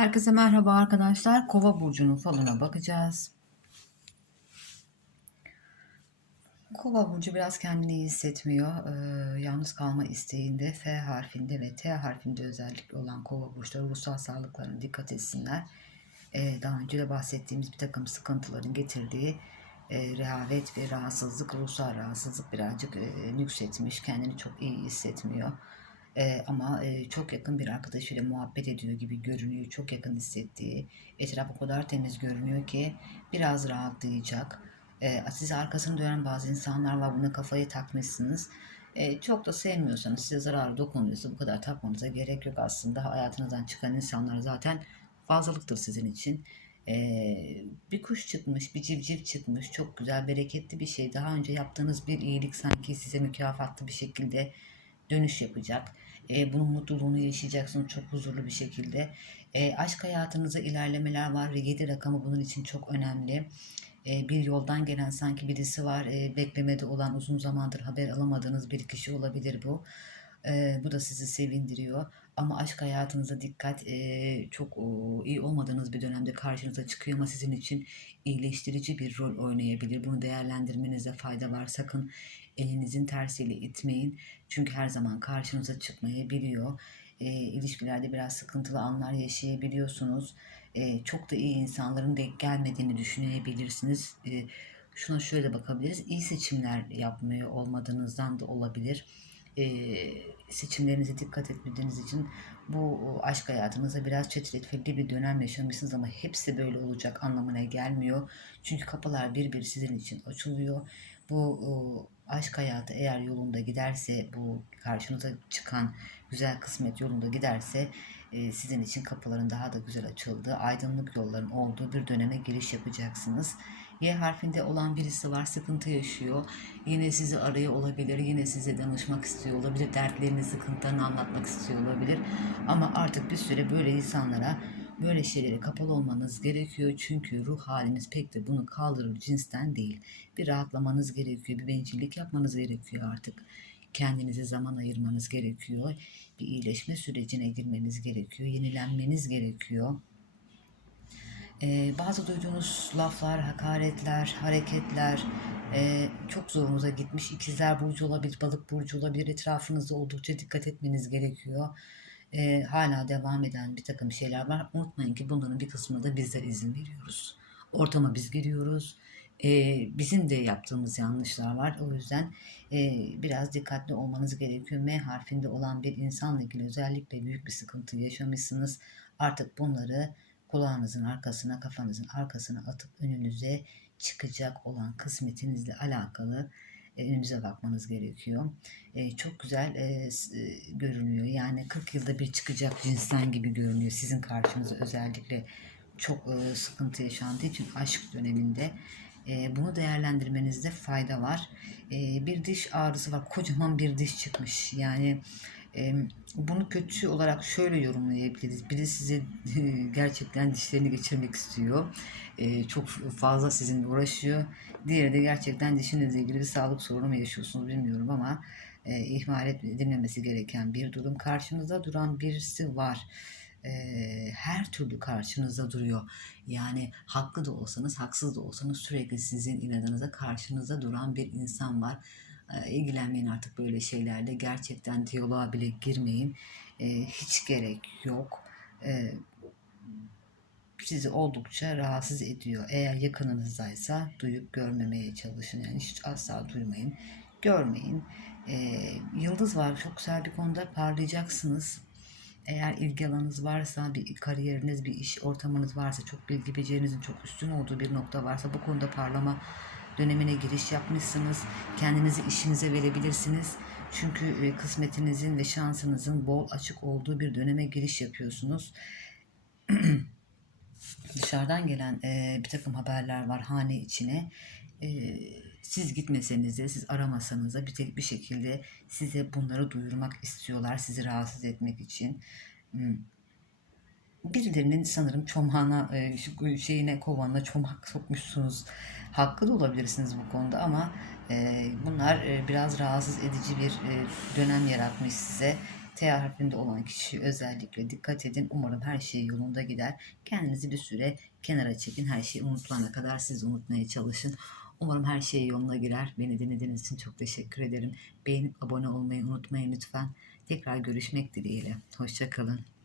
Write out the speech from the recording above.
Herkese merhaba arkadaşlar. Kova burcunun falına bakacağız. Kova burcu biraz kendini iyi hissetmiyor. Ee, yalnız kalma isteğinde F harfinde ve T harfinde özellikle olan kova burçları ruhsal sağlıklarına dikkat etsinler. Ee, daha önce de bahsettiğimiz bir takım sıkıntıların getirdiği e, rehavet ve rahatsızlık, ruhsal rahatsızlık birazcık e, nüksetmiş. Kendini çok iyi hissetmiyor. Ee, ama e, çok yakın bir arkadaşıyla muhabbet ediyor gibi görünüyor. Çok yakın hissettiği. Etraf o kadar temiz görünüyor ki biraz rahatlayacak. Ee, size arkasını dönen bazı insanlar var. Buna kafayı takmışsınız. Ee, çok da sevmiyorsanız size zarar dokunuyorsa bu kadar takmanıza gerek yok aslında. Hayatınızdan çıkan insanlar zaten fazlalıktır sizin için. Ee, bir kuş çıkmış, bir civciv çıkmış. Çok güzel, bereketli bir şey. Daha önce yaptığınız bir iyilik sanki size mükafatlı bir şekilde dönüş yapacak. E, bunun mutluluğunu yaşayacaksınız çok huzurlu bir şekilde. E, aşk hayatınızda ilerlemeler var ve 7 rakamı bunun için çok önemli. E, bir yoldan gelen sanki birisi var. E, beklemede olan uzun zamandır haber alamadığınız bir kişi olabilir bu. E, bu da sizi sevindiriyor. Ama aşk hayatınıza dikkat. E, çok o, iyi olmadığınız bir dönemde karşınıza çıkıyor ama sizin için iyileştirici bir rol oynayabilir. Bunu değerlendirmenize fayda var. Sakın elinizin tersiyle itmeyin. Çünkü her zaman karşınıza çıkmayabiliyor. E, ilişkilerde biraz sıkıntılı anlar yaşayabiliyorsunuz. E, çok da iyi insanların denk gelmediğini düşünebilirsiniz. E, şuna şöyle bakabiliriz. İyi seçimler yapmıyor olmadığınızdan da olabilir. Seçimlerinize dikkat etmediğiniz için bu aşk hayatınızda biraz çetrefilli bir dönem yaşamışsınız ama hepsi böyle olacak anlamına gelmiyor. Çünkü kapılar bir bir sizin için açılıyor. Bu aşk hayatı eğer yolunda giderse bu karşınıza çıkan güzel kısmet yolunda giderse sizin için kapıların daha da güzel açıldığı, aydınlık yolların olduğu bir döneme giriş yapacaksınız. Y harfinde olan birisi var, sıkıntı yaşıyor. Yine sizi arıyor olabilir, yine size danışmak istiyor olabilir, dertlerini, sıkıntılarını anlatmak istiyor olabilir. Ama artık bir süre böyle insanlara Böyle şeylere kapalı olmanız gerekiyor çünkü ruh haliniz pek de bunu kaldırır cinsten değil. Bir rahatlamanız gerekiyor, bir bencillik yapmanız gerekiyor artık. Kendinize zaman ayırmanız gerekiyor. Bir iyileşme sürecine girmeniz gerekiyor, yenilenmeniz gerekiyor. Ee, bazı duyduğunuz laflar, hakaretler, hareketler e, çok zorunuza gitmiş. İkizler burcu olabilir, balık burcu olabilir. Etrafınızda oldukça dikkat etmeniz gerekiyor e, hala devam eden bir takım şeyler var. Unutmayın ki bunların bir kısmına da bizler izin veriyoruz. Ortama biz giriyoruz. E, bizim de yaptığımız yanlışlar var. O yüzden e, biraz dikkatli olmanız gerekiyor. M harfinde olan bir insanla ilgili özellikle büyük bir sıkıntı yaşamışsınız. Artık bunları kulağınızın arkasına, kafanızın arkasına atıp önünüze çıkacak olan kısmetinizle alakalı önünüze bakmanız gerekiyor. E, çok güzel e, e, görünüyor. Yani 40 yılda bir çıkacak cinsten gibi görünüyor. Sizin karşınıza özellikle çok e, sıkıntı yaşandığı için aşk döneminde e, bunu değerlendirmenizde fayda var. E, bir diş ağrısı var. Kocaman bir diş çıkmış. Yani e, bunu kötü olarak şöyle yorumlayabiliriz. Biri size gerçekten dişlerini geçirmek istiyor. E, çok fazla sizinle uğraşıyor. Diğeri de gerçekten dişinizle ilgili bir sağlık sorunu mu yaşıyorsunuz bilmiyorum ama e, ihmal edilmemesi gereken bir durum. Karşınızda duran birisi var. E, her türlü karşınızda duruyor. Yani haklı da olsanız, haksız da olsanız sürekli sizin inadınıza karşınızda duran bir insan var. E, ilgilenmeyin artık böyle şeylerle. Gerçekten diyaloğa bile girmeyin. E, hiç gerek yok. E, sizi oldukça rahatsız ediyor. Eğer yakınınızdaysa duyup görmemeye çalışın. Yani hiç asla duymayın, görmeyin. Yıldız var. Çok güzel bir konuda parlayacaksınız. Eğer ilgi alanınız varsa, bir kariyeriniz, bir iş ortamınız varsa, çok bilgi becerinizin çok üstün olduğu bir nokta varsa bu konuda parlama dönemine giriş yapmışsınız. Kendinizi işinize verebilirsiniz. Çünkü e, kısmetinizin ve şansınızın bol açık olduğu bir döneme giriş yapıyorsunuz. Dışarıdan gelen e, bir takım haberler var hane içine. E, siz gitmeseniz de, siz aramasanız da bir tek bir şekilde size bunları duyurmak istiyorlar. Sizi rahatsız etmek için. Hmm birilerinin sanırım çomağına, e, şeyine, kovanına çomak sokmuşsunuz. Haklı da olabilirsiniz bu konuda ama e, bunlar e, biraz rahatsız edici bir dönem yaratmış size. T harfinde olan kişi özellikle dikkat edin. Umarım her şey yolunda gider. Kendinizi bir süre kenara çekin. Her şey unutulana kadar siz unutmaya çalışın. Umarım her şey yoluna girer. Beni dinlediğiniz için çok teşekkür ederim. Beğenip abone olmayı unutmayın lütfen. Tekrar görüşmek dileğiyle. Hoşçakalın.